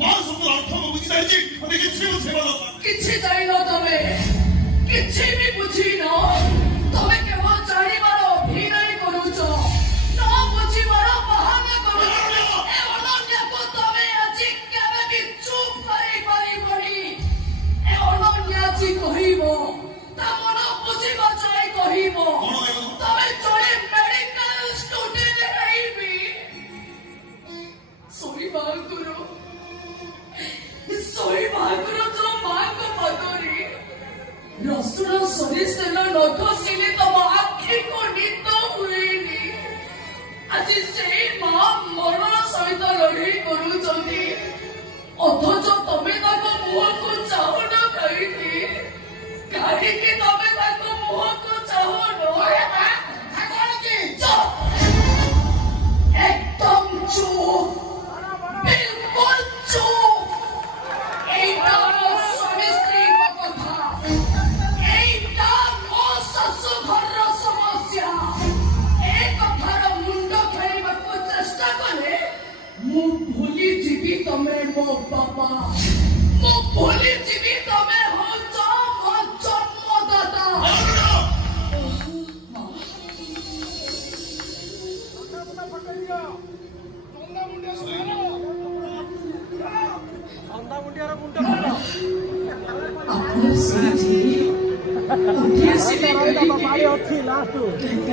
मां शब्द अर्थ को बुझी जाइछि मते किछि बुझे बोला किछि जाइनो तमे किछि भी बुझिनो तमे केवल जानिबार अभिनय करूछ न बुझिबार बहाना करूछ ए अनन्या को तमे আজি केबे भी चुप करि परिबनी ए अनन्या जी कहिबो ता मन बुझिबा चाहे कहिबो तमे चले मेडिकल स्टूडेंट हेबी सोई बागुरो तो मां को पदरी रसुण सरिष तेल न घषिले तम आखि को निद हुएनी आज से मां मरण सहित लड़ाई करुचंदी अथच तमे ताको मुह को चाहन कहिकी काहेकि तमे ताको मुह को चाहन एकदम चुप बिल्कुल चुप भूली जीवी तमे मो बाबा मो भूली जीवी तमे हो मो जन्मदाता लास्ट